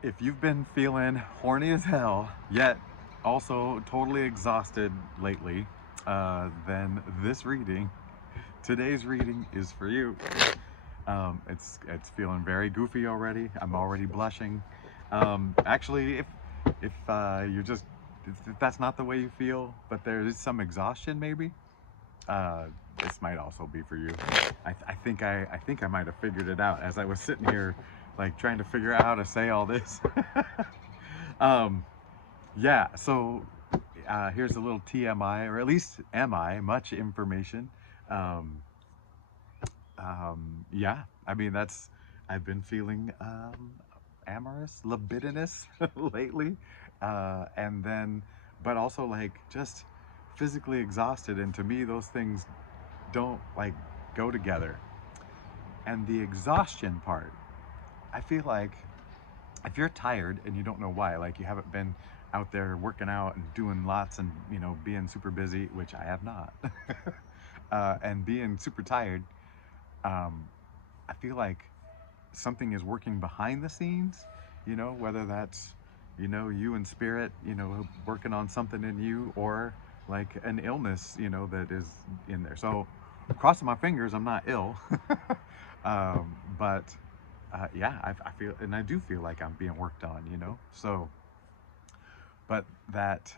If you've been feeling horny as hell, yet also totally exhausted lately, then today's reading is for you. It's feeling very goofy already. I'm already blushing. Actually, if you're just if that's not the way you feel, but there is some exhaustion maybe, uh, this might also be for you. I think I might have figured it out as I was sitting here, like trying to figure out how to say all this. um, yeah. So here's a little TMI, or at least MI, much information. Um, yeah. I mean that's I've been feeling amorous, libidinous lately, and then, but also like just physically exhausted. And to me, those things don't like go together. And the exhaustion part, I feel like if you're tired and you don't know why, like you haven't been out there working out and doing lots and being super busy, which I have not, and being super tired, um, I feel like something is working behind the scenes. Whether that's you in spirit, working on something in you, or like an illness, that is in there. So crossing my fingers, I'm not ill. But yeah, I feel, and I do feel like I'm being worked on, So, but that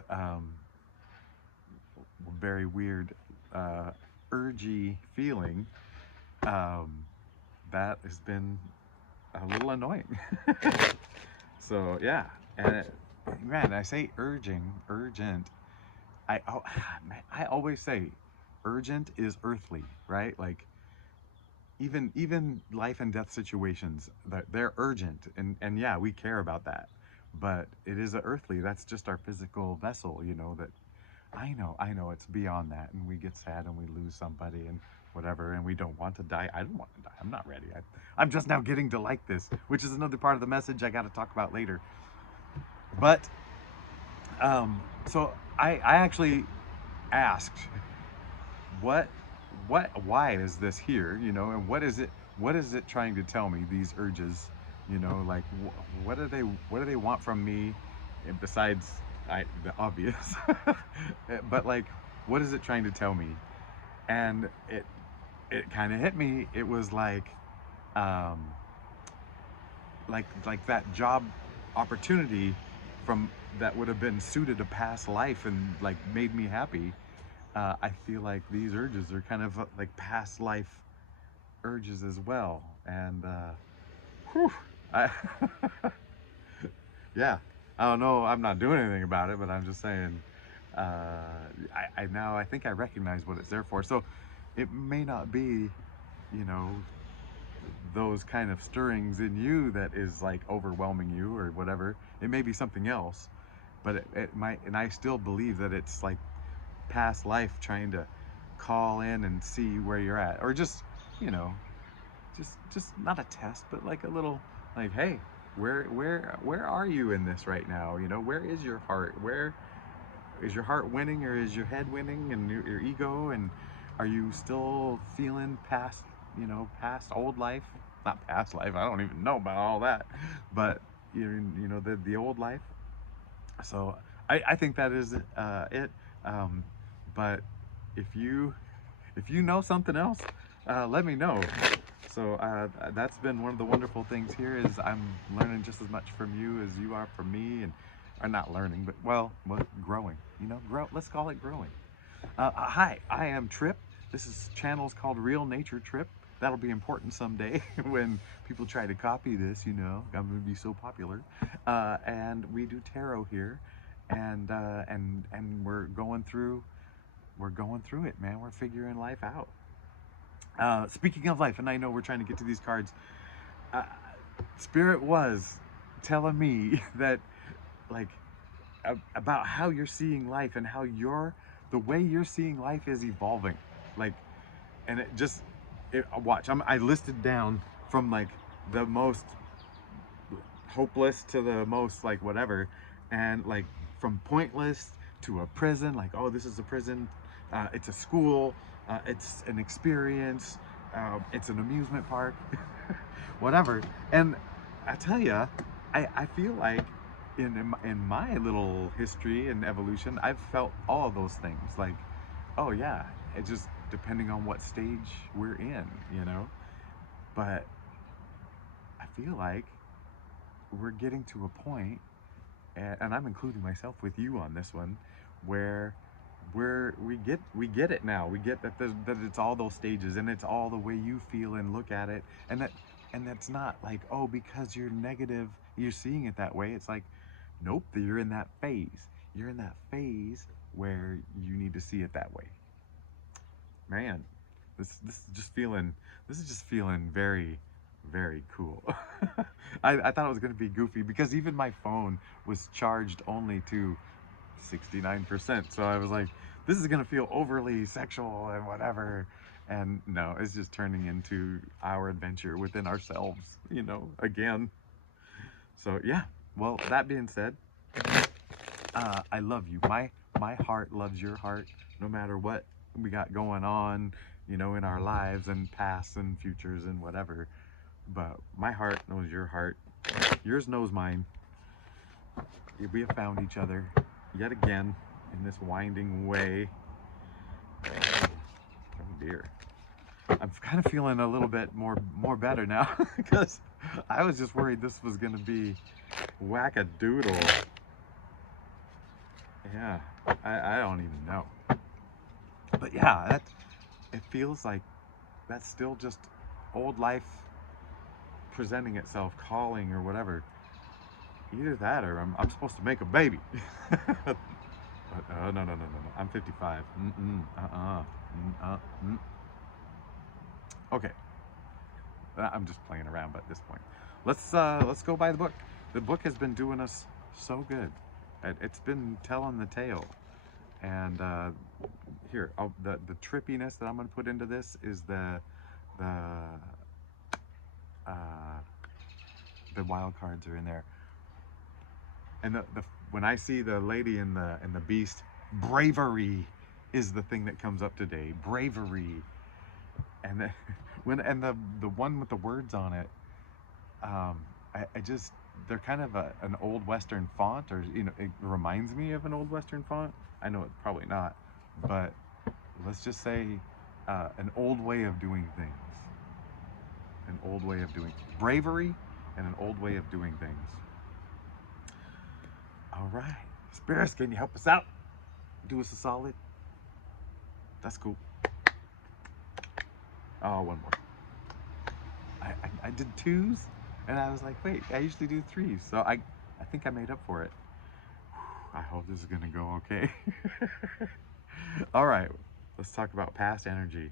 very weird, uh, urgy feeling, um, that has been a little annoying. So yeah, and man, I say urgent. Man, I always say, urgent is earthly, right? Like even life and death situations, they're urgent, and yeah, we care about that, but it is a earthly. That's just our physical vessel, that I know it's beyond that, and we get sad and we lose somebody and whatever, and we don't want to die. I don't want to die. I'm not ready. I'm just now getting to like this, which is another part of the message I got to talk about later. But so I actually asked, what why is this here, and what is it trying to tell me, these urges, like what do they want from me, besides the obvious. But like, what is it trying to tell me? And it kind of hit me. It was um like that job opportunity from that would have been suited a past life and like made me happy. I feel like these urges are kind of like past life urges as well. And whew, I, yeah, I don't know. I'm not doing anything about it, but I'm just saying. I now I think I recognize what it's there for. So it may not be, you know, those kind of stirrings in you that is like overwhelming you or whatever. It may be something else, but it might. And I still believe that it's like past life trying to call in and see where you're at, or just, you know just not a test, but like a little, like, hey, where are you in this right now? Where is your heart? Where is your heart winning, or is your head winning, and your ego? And are you still feeling past, past old life? Not past life, I don't even know about all that, but the old life. So I think that is it. um, but if you know something else, let me know. So that's been one of the wonderful things here, is I'm learning just as much from you as you are from me, and or not learning, but well, growing. Let's call it growing. Hi, I am Trip. This is channel's called Real Nature Trip. That'll be important someday when people try to copy this. I'm gonna be so popular. And we do tarot here, and we're going through it, man. We're figuring life out. Speaking of life, and I know we're trying to get to these cards. Uh, Spirit was telling me that, like, about how you're seeing life, and how the way you're seeing life is evolving. Like, and watch. I listed down from like the most hopeless to the most like whatever, and like from pointless to a prison. Like, oh, this is a prison. It's a school. It's an experience. It's an amusement park. Whatever. And I tell you, I feel like in my little history and evolution, I've felt all of those things. Like, oh yeah, it just depending on what stage we're in, you know. But I feel like we're getting to a point, and I'm including myself with you on this one, where we get it now. We get that it's all those stages, and it's all the way you feel and look at it, and that's not like, oh, because you're negative, you're seeing it that way. It's like, nope, you're in that phase. You're in that phase where you need to see it that way. Man, this is just feeling very, very cool. I thought it was gonna be goofy because even my phone was charged only to 69%. So I was like, this is gonna feel overly sexual and whatever. And no, it's just turning into our adventure within ourselves, again. So yeah. Well, that being said, I love you. My heart loves your heart, no matter what we got going on, in our lives and pasts and futures and whatever. But my heart knows your heart. Yours knows mine. We have found each other yet again in this winding way. Oh dear. I'm kind of feeling a little bit more better now because I was just worried this was gonna be whack-a-doodle. Yeah, I don't even know. But yeah, it feels like that's still just old life presenting itself, calling or whatever. Either that or I'm supposed to make a baby. But no. I'm 55. Okay, I'm just playing around at this point. Let's go by the book. The book has been doing us so good. It's been telling the tale. And here, the trippiness that I'm going to put into this is the uh, the wild cards are in there. And the when I see the lady and the beast, bravery is the thing that comes up today. Bravery, and the, the one with the words on it, I just, they're kind of an old Western font, or it reminds me of an old Western font. I know it's probably not, but let's just say an old way of doing things. An old way of doing bravery, and an old way of doing things. All right, Spirits, can you help us out? Do us a solid. That's cool. Oh, one more. I did twos, and I was like, wait, I usually do threes, so I think I made up for it. I hope this is gonna go okay. All right, let's talk about past energy.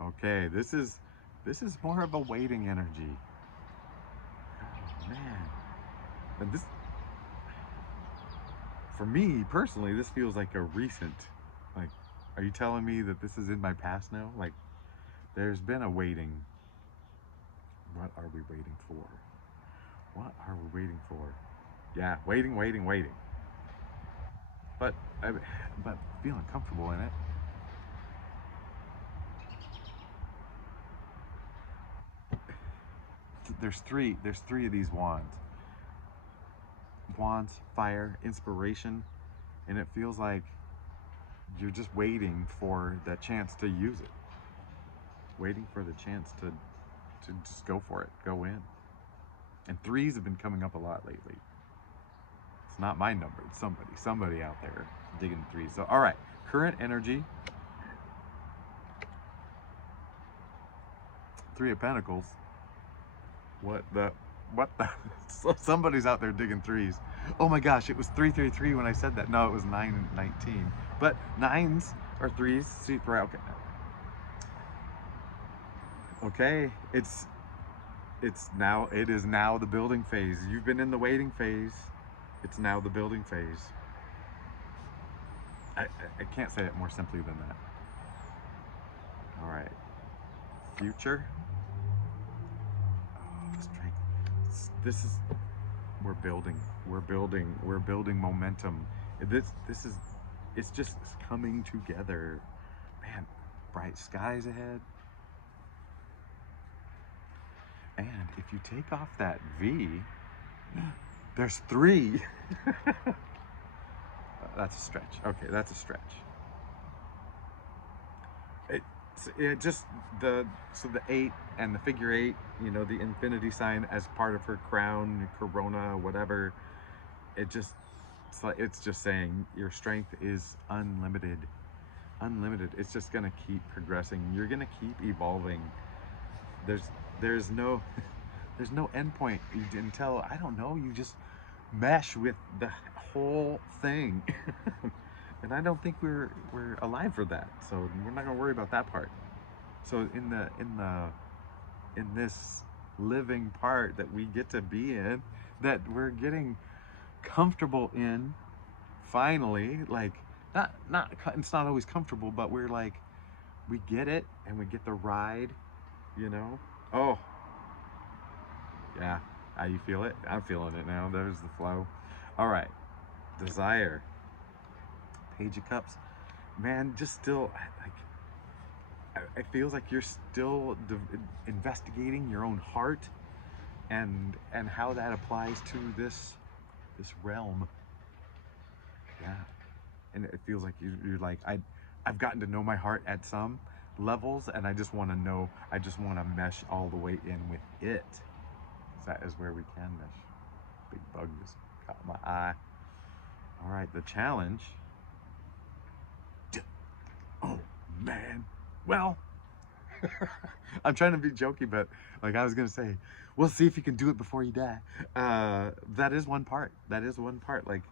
Okay, this is more of a waiting energy. Oh man, and this, for me personally, this feels like a recent. Like, are you telling me that this is in my past now? Like, there's been a waiting. What are we waiting for? What are we waiting for? Yeah, waiting. But but feeling comfortable in it. There's three of these wands. Wands, fire, inspiration, and it feels like you're just waiting for the chance to use it. Waiting for the chance to just go for it, go in. And threes have been coming up a lot lately. It's not my number, it's somebody out there digging threes. So all right, current energy, Three of Pentacles. What the? So somebody's out there digging threes. Oh my gosh, it was 333 when I said that. No, it was 9 and 19. But nines are threes. See, okay. Okay, it is now the building phase. You've been in the waiting phase. It's now the building phase. I can't say it more simply than that. All right. Future. Oh, strength. This is, we're building momentum. This is, it's just coming together. Man, bright skies ahead. And if if you take off that V, there's 3. That's a stretch. Okay, that's a stretch. It just the so the 8 and the figure 8, you know, the infinity sign as part of her crown, corona, whatever. It just it's just saying your strength is unlimited. Unlimited. It's just gonna keep progressing. You're gonna keep evolving. There's no there's no end point until, I don't know, you just mesh with the whole thing. And I don't think we're alive for that, so we're not gonna worry about that part. So in this living part that we get to be in, that we're getting comfortable in, finally, like, not it's not always comfortable, but we're like, we get it, and we get the ride, you know. Oh yeah, how you feel it? I'm feeling it now. There's the flow. All right, desire, Page of Cups, man. Just still, like, it feels like you're still investigating your own heart, and how that applies to this realm. Yeah, and it feels like you're like, I've gotten to know my heart at some levels, and I just want to know, I just want to mesh all the way in with it. That is where we can mesh. Big bug just caught my eye. All right, the challenge. Oh man, well, I'm trying to be jokey, but like I was gonna say, we'll see if you can do it before you die. That is one part. That is one part. Like,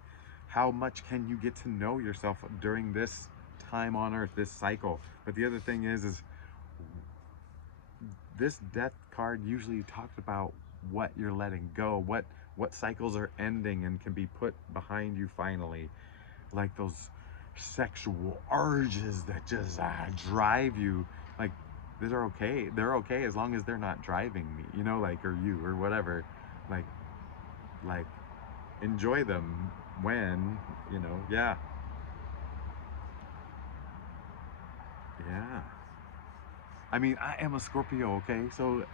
how much can you get to know yourself during this time on Earth, this cycle? But the other thing is this death card usually talks about what you're letting go, what cycles are ending and can be put behind you finally, like those sexual urges that just drive you. Like, they're okay. They're okay as long as they're not driving me, you know, like, or you, or whatever. Like enjoy them when, you know. Yeah. Yeah. I mean, I am a Scorpio, okay? So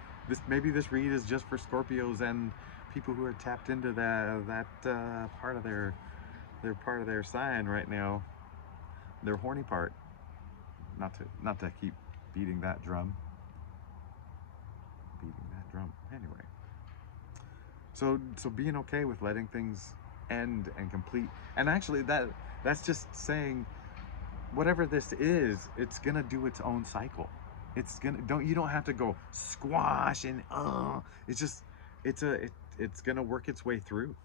maybe this read is just for Scorpios and people who are tapped into that part of their part of their sign right now, their horny part. Not to keep beating that drum. Anyway. So being okay with letting things end and complete, and actually that's just saying, whatever this is, it's gonna do its own cycle. It's gonna, you don't have to go squash and it's just, it's gonna work its way through.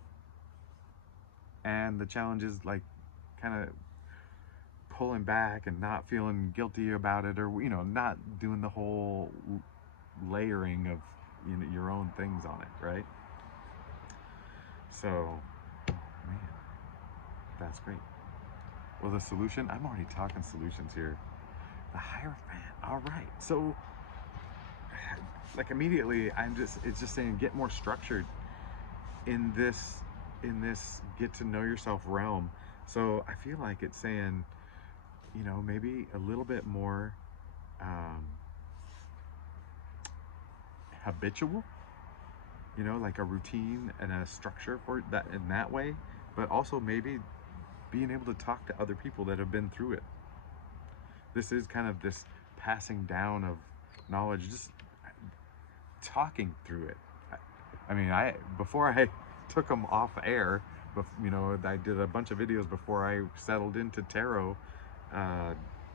And the challenge is, like, kind of pulling back and not feeling guilty about it, or, you know, not doing the whole layering of, you know, your own things on it, right? So, man, that's great. Well, the solution, I'm already talking solutions here. The Hierophant. All right. So, like, immediately, it's just saying, get more structured in this get to know yourself realm. So I feel like it's saying, you know, maybe a little bit more habitual, you know, like a routine and a structure for that in that way, but also maybe being able to talk to other people that have been through it. This is kind of this passing down of knowledge, just talking through it. I mean, before I took them off air, you know, I did a bunch of videos before I settled into tarot,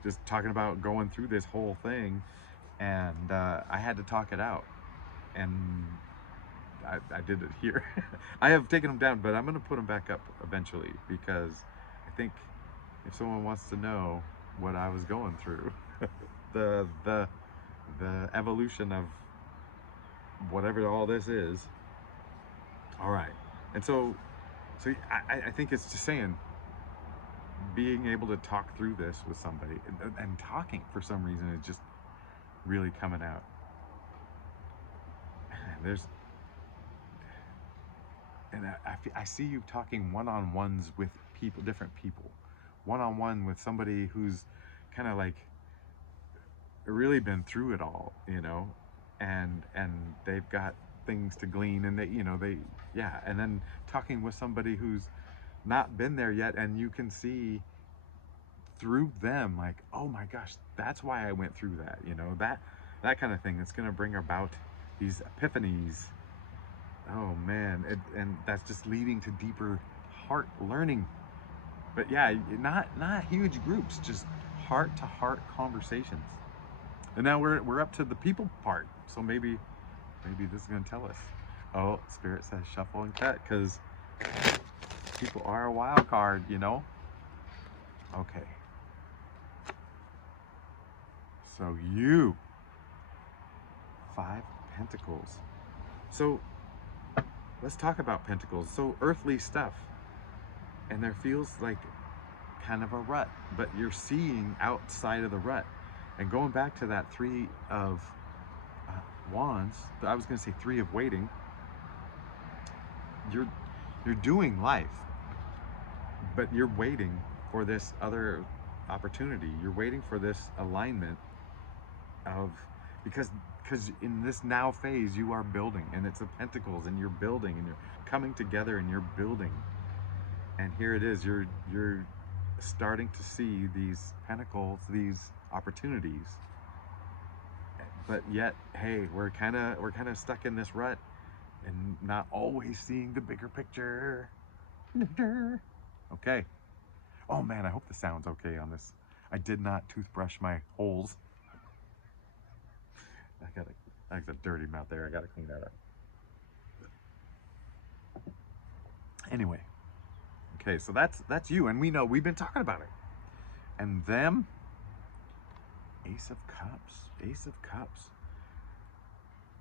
just talking about going through this whole thing, and I had to talk it out, and I did it here. I have taken them down, but I'm going to put them back up eventually, because I think if someone wants to know what I was going through, the evolution of whatever all this is. All right. And so I think it's just saying, being able to talk through this with somebody, and talking for some reason is just really coming out. I see you talking one-on-ones with people, different people, one-on-one with somebody who's kind of like really been through it all, you know, and they've got things to glean, and they yeah, and then talking with somebody who's not been there yet, and you can see through them, like, oh my gosh, that's why I went through that, that kind of thing. It's going to bring about these epiphanies. Oh man, and that's just leading to deeper heart learning. But yeah, not huge groups, just heart to heart conversations. And now we're up to the people part. So maybe this is gonna tell us. Oh, Spirit says shuffle and cut, because people are a wild card, Okay. So you, 5 Pentacles. So let's talk about Pentacles. So earthly stuff. And there feels like kind of a rut, but you're seeing outside of the rut. And going back to that 3 of Wands, I was going to say 3 of Waiting. You're doing life, but you're waiting for this other opportunity. You're waiting for this alignment of, because in this now phase you are building, and it's the Pentacles, and you're building, and you're coming together, and you're building. And here it is, you're starting to see these pentacles, these opportunities, but yet, hey, we're kind of stuck in this rut and not always seeing the bigger picture. Okay. Oh man, I hope the sound's okay on this. I did not toothbrush my holes. I got a dirty mouth there. I gotta clean that up. Anyway, okay, so that's you, and we know we've been talking about it. And them, Ace of Cups, Ace of Cups.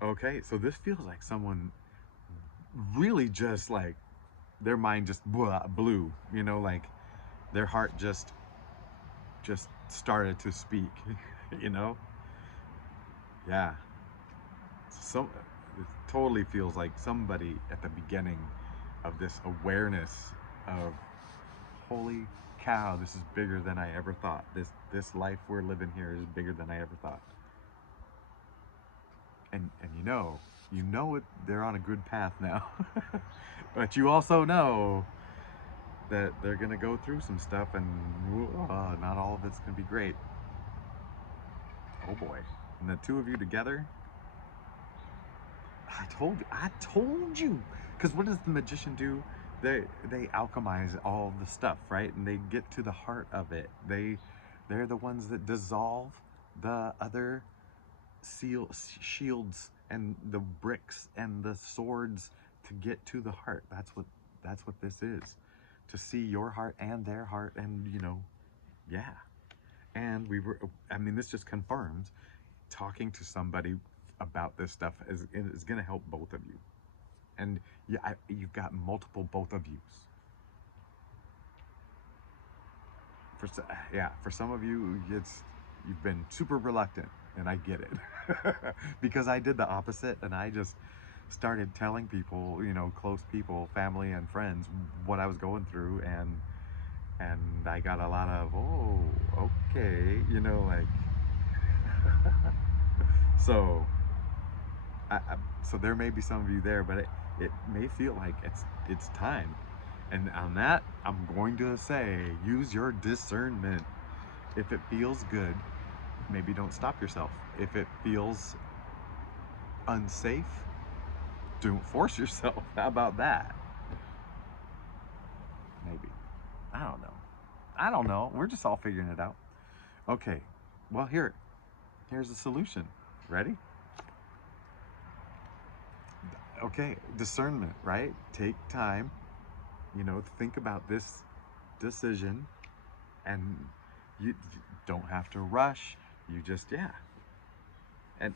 Okay, so this feels like someone really just like their mind just blew, like their heart just started to speak, you know? Yeah. So it totally feels like somebody at the beginning of this awareness of, holy cow, this is bigger than I ever thought. This life we're living here is bigger than I ever thought. And you know it, they're on a good path now. But you also know that they're gonna go through some stuff, and not all of it's gonna be great. Oh boy. And the 2 of you together, I told you. Because what does the magician do? They alchemize all the stuff, right? And they get to the heart of it. They're the ones that dissolve the other shields and the bricks and the swords to get to the heart. That's what this is. To see your heart and their heart, and yeah. And this just confirms talking to somebody about this stuff is going to help both of you. And yeah, you've got multiple both of yous. For some of you, you've been super reluctant, and I get it. Because I did the opposite, and I just started telling people, close people, family and friends, what I was going through, and I got a lot of, oh, okay, like. So so there may be some of you there, but it may feel like it's time. And on that, I'm going to say, use your discernment. If it feels good, maybe don't stop yourself. If it feels unsafe, don't force yourself. How about that? Maybe. I don't know. We're just all figuring it out. Okay. Well, here's the solution. Ready? Okay, discernment, right? Take time, to think about this decision, and you don't have to rush. You just, yeah. And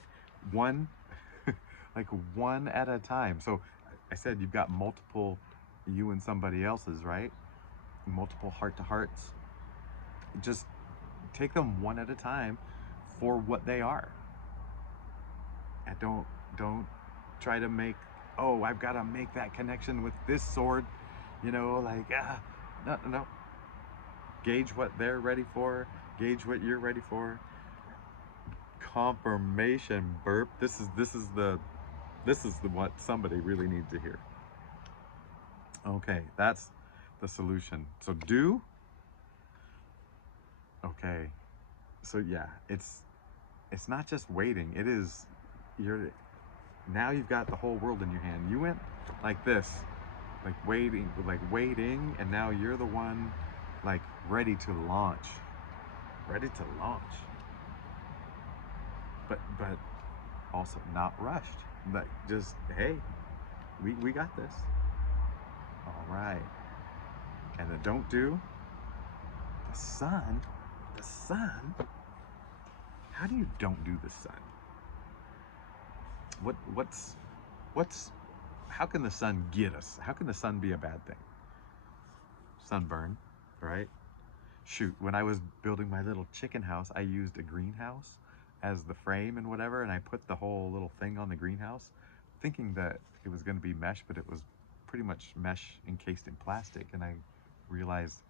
one, like one at a time. So I said you've got multiple you and somebody else's, right? Multiple heart-to-hearts. Just take them one at a time for what they are. And don't try to make, oh, I've got to make that connection with this sword, no. Gauge what they're ready for, gauge what you're ready for. Confirmation burp. This is the This is what somebody really needs to hear. Okay, that's the solution. So do. Okay. So yeah, it's not just waiting. It is you're now you've got the whole world in your hand. You went like this, like waiting, and now you're the one like ready to launch. Ready to launch. But also not rushed. Like just hey, we got this. All right. And the don't do the sun. The sun. How do you don't do the sun? What's how can the sun get us? How can the sun be a bad thing? Sunburn, right? Shoot, when I was building my little chicken house, I used a greenhouse as the frame and whatever, and I put the whole little thing on the greenhouse, thinking that it was going to be mesh, but it was pretty much mesh encased in plastic, and I realized,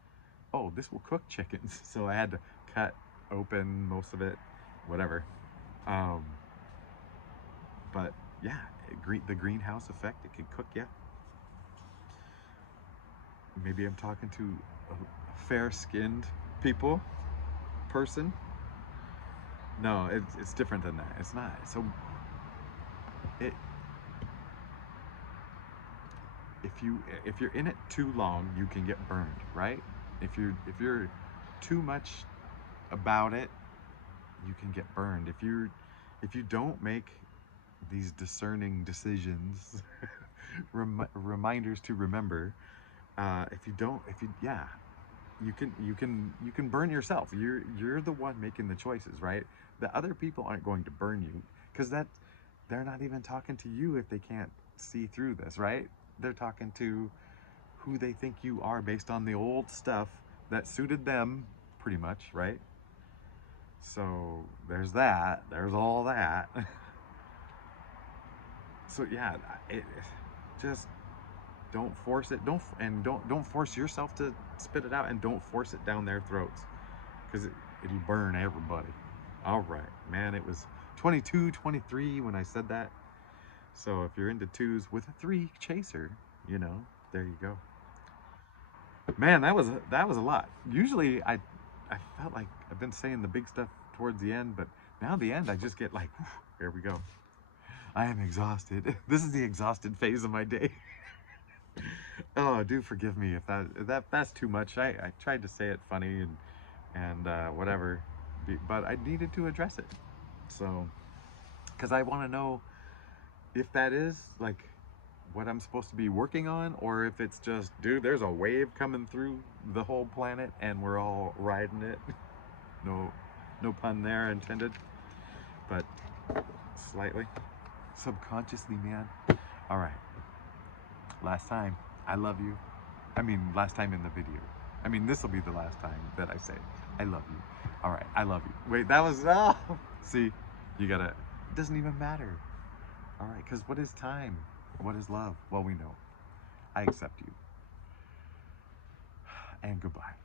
oh, this will cook chickens. So I had to cut open most of it, whatever. Um, but yeah, the greenhouse effect, it can cook you. Maybe I'm talking to a fair-skinned person. No, it's different than that. It's not. So it if you're in it too long, you can get burned, right? If you're too much about it, you can get burned. If you don't make these discerning decisions, reminders to remember, if you yeah, you can burn yourself. You're the one making the choices, right? The other people aren't going to burn you because they're not even talking to you if they can't see through this, right? They're talking to who they think you are based on the old stuff that suited them pretty much, right? So there's that. There's all that. So yeah, just don't force it. Don't force yourself to spit it out, and don't force it down their throats because it'll burn everybody. All right, man. It was 22, 23 when I said that. So if you're into twos with a three chaser, there you go. Man, that was a lot. Usually I felt like I've been saying the big stuff towards the end, but now the end I just get like, whew, here we go. I am exhausted. This is the exhausted phase of my day. Oh, do forgive me if that's too much. I tried to say it funny and whatever, but I needed to address it. So, because I want to know if that is like what I'm supposed to be working on, or if it's just, dude, there's a wave coming through the whole planet and we're all riding it. No, no pun there intended, but slightly, subconsciously, man. All right, last time. I love you. I mean, last time in the video. I mean, this will be the last time that I say I love you. All right, I love you. Wait, that was see, you gotta. It doesn't even matter. All right, because what is time? What is love? Well, we know. I accept you. And goodbye.